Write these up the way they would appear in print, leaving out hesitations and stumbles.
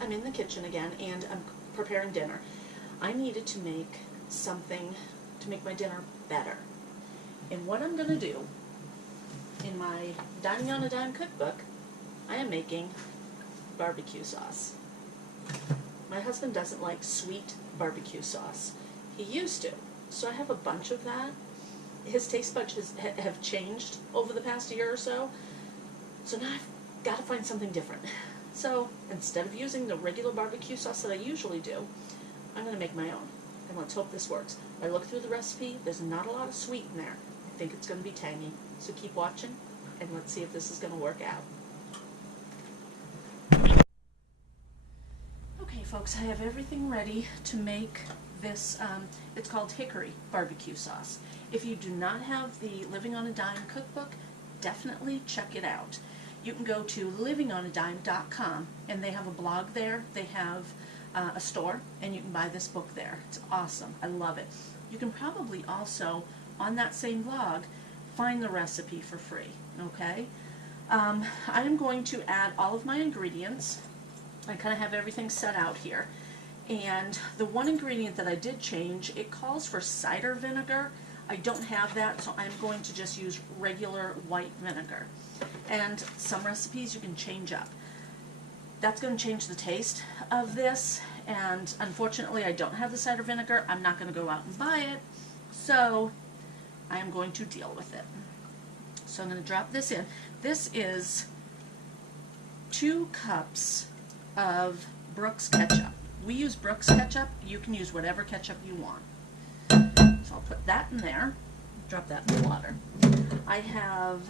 I'm in the kitchen again, and I'm preparing dinner. I needed to make something to make my dinner better. And what I'm going to do, in my Dining on a Dime cookbook, I am making barbecue sauce. My husband doesn't like sweet barbecue sauce. He used to, so I have a bunch of that. His taste buds have changed over the past year or so, so now I've got to find something different. So instead of using the regular barbecue sauce that I usually do, I'm going to make my own, and let's hope this works. I look through the recipe, there's not a lot of sweet in there. I think it's going to be tangy, so keep watching, and let's see if this is going to work out. Okay folks, I have everything ready to make this, it's called hickory barbecue sauce. If you do not have the Living on a Dime cookbook, definitely check it out. You can go to livingonadime.com, and they have a blog there. They have a store, and you can buy this book there. It's awesome. I love it. You can probably also, on that same blog, find the recipe for free, okay? I am going to add all of my ingredients. I kind of have everything set out here. And the one ingredient that I did change, it calls for cider vinegar. I don't have that, so I'm going to just use regular white vinegar. And some recipes you can change up. That's going to change the taste of this, and unfortunately I don't have the cider vinegar. I'm not going to go out and buy it, so I am going to deal with it. So I'm going to drop this in. This is 2 cups of Brooks ketchup. We use Brooks ketchup. You can use whatever ketchup you want. So I'll put that in there, drop that in the water. I have,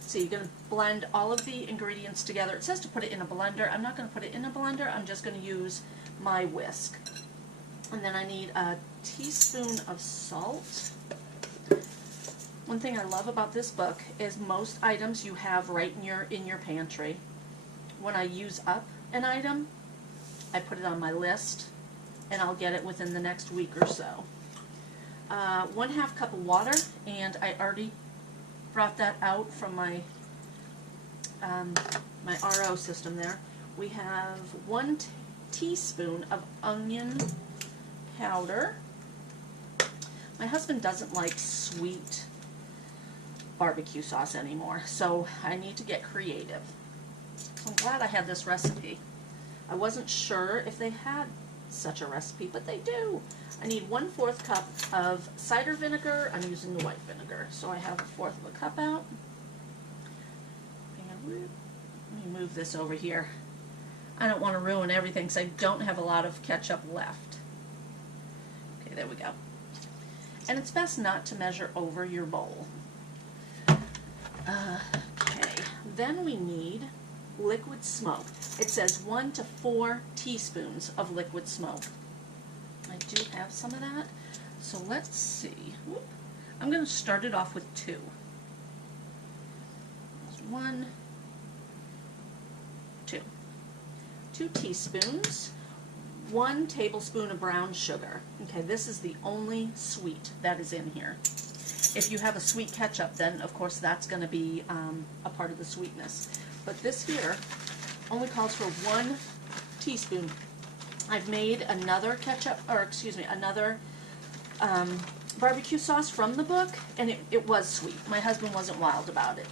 so you're going to blend all of the ingredients together. It says to put it in a blender. I'm not going to put it in a blender. I'm just going to use my whisk. And then I need a teaspoon of salt. One thing I love about this book is most items you have right in your pantry. When I use up an item, I put it on my list, and I'll get it within the next week or so. 1/2 cup of water, and I already brought that out from my my RO system there. We have 1 teaspoon of onion powder. My husband doesn't like sweet barbecue sauce anymore, so I need to get creative. I'm glad I had this recipe. I wasn't sure if they had such a recipe, but they do. I need 1/4 cup of cider vinegar. I'm using the white vinegar, so I have 1/4 of a cup out. And let me move this over here. I don't want to ruin everything because I don't have a lot of ketchup left. Okay, there we go. And it's best not to measure over your bowl. Okay, then we need liquid smoke. It says 1 to 4 teaspoons of liquid smoke. I do have some of that, so let's see. Whoop. I'm going to start it off with 2. There's 1, 2. 2 teaspoons, 1 tablespoon of brown sugar. Okay, this is the only sweet that is in here. If you have a sweet ketchup, then of course that's going to be a part of the sweetness. But this here only calls for 1 teaspoon. I've made another ketchup, or excuse me, another barbecue sauce from the book, and it was sweet. My husband wasn't wild about it.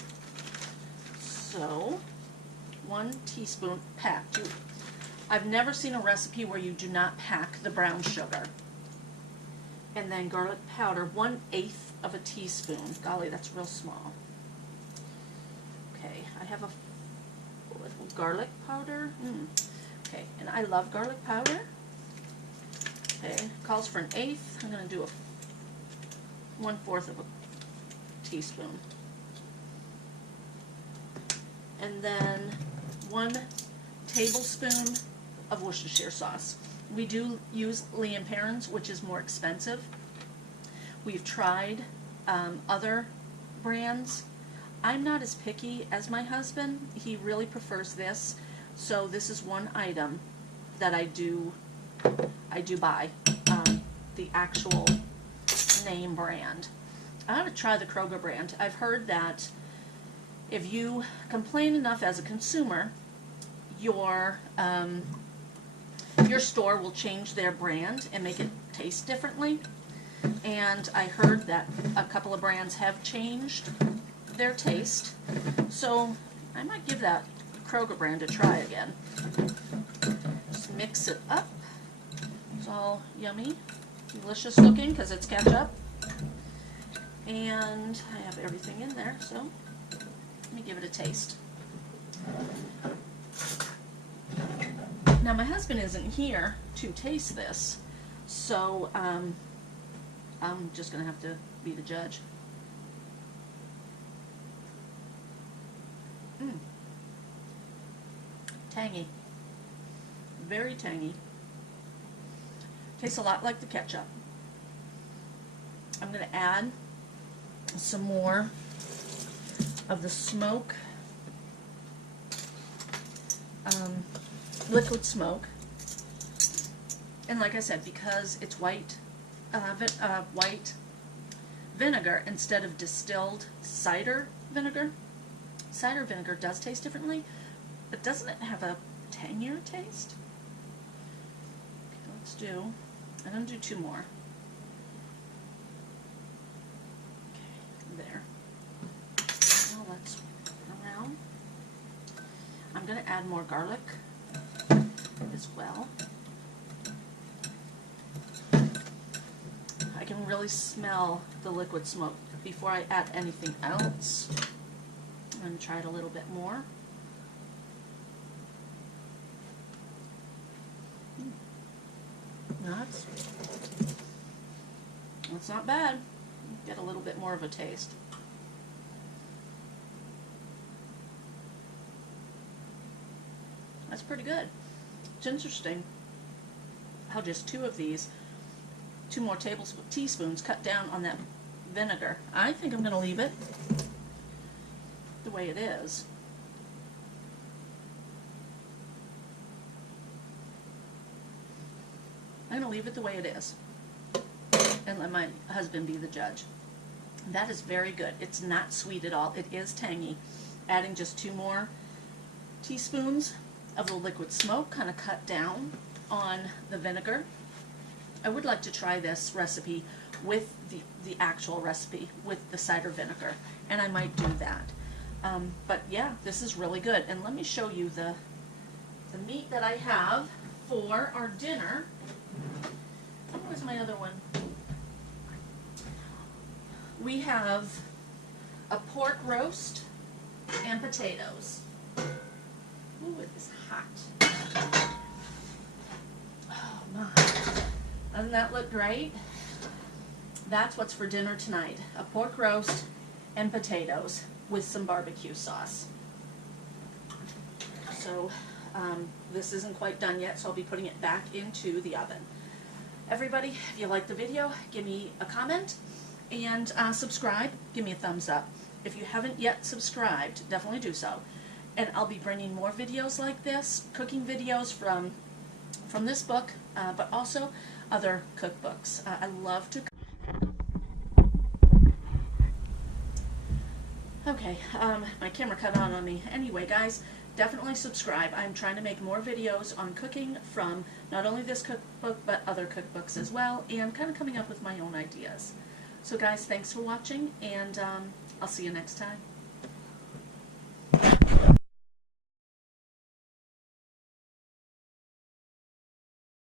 So, 1 teaspoon packed. I've never seen a recipe where you do not pack the brown sugar. And then garlic powder, 1/8 of a teaspoon. Golly, that's real small. Okay, I have a little garlic powder. Okay, and I love garlic powder. Okay, calls for 1/8. I'm going to do 1/4 of a teaspoon. And then 1 tablespoon of Worcestershire sauce. We do use Lee & Perrins, which is more expensive. We've tried other brands. I'm not as picky as my husband. He really prefers this. So this is one item that I do buy, the actual name brand. I ought to try the Kroger brand. I've heard that if you complain enough as a consumer, your store will change their brand and make it taste differently. And I heard that a couple of brands have changed their taste, so I might give that Kroger brand a try again. Just mix it up. It's all yummy, delicious looking because it's ketchup. And I have everything in there, so let me give it a taste. Now my husband isn't here to taste this, so I'm just going to have to be the judge. Tangy. Very tangy. Tastes a lot like the ketchup. I'm going to add some more of the smoke, liquid smoke. And like I said, because it's white vinegar instead of distilled cider vinegar does taste differently, but doesn't it have a tangier taste? Okay, I'm going to do 2 more. Okay, there. Now let's turn around. I'm going to add more garlic as well. I can really smell the liquid smoke before I add anything else. I'm going to try it a little bit more. That's not bad. Get a little bit more of a taste. That's pretty good. It's interesting how just 2 of these, 2 more teaspoons cut down on that vinegar. I think I'm going to leave it the way it is. I'm going to leave it the way it is and let my husband be the judge. That is very good. It's not sweet at all. It is tangy. Adding just 2 more teaspoons of the liquid smoke kind of cut down on the vinegar. I would like to try this recipe with the actual recipe with the cider vinegar, and I might do that. But yeah, this is really good. And let me show you the meat that I have for our dinner. Where's my other one? We have a pork roast and potatoes. Ooh, it is hot. Oh my. Doesn't that look great? That's what's for dinner tonight. A pork roast and potatoes with some barbecue sauce. So this isn't quite done yet, so I'll be putting it back into the oven. Everybody, if you like the video, give me a comment and subscribe. Give me a thumbs up. If you haven't yet subscribed, definitely do so. And I'll be bringing more videos like this, cooking videos from this book, but also other cookbooks. I love to cook. Okay, my camera cut on me. Anyway, guys, definitely subscribe. I'm trying to make more videos on cooking from not only this cookbook, but other cookbooks as well, and kind of coming up with my own ideas. So guys, thanks for watching, and I'll see you next time.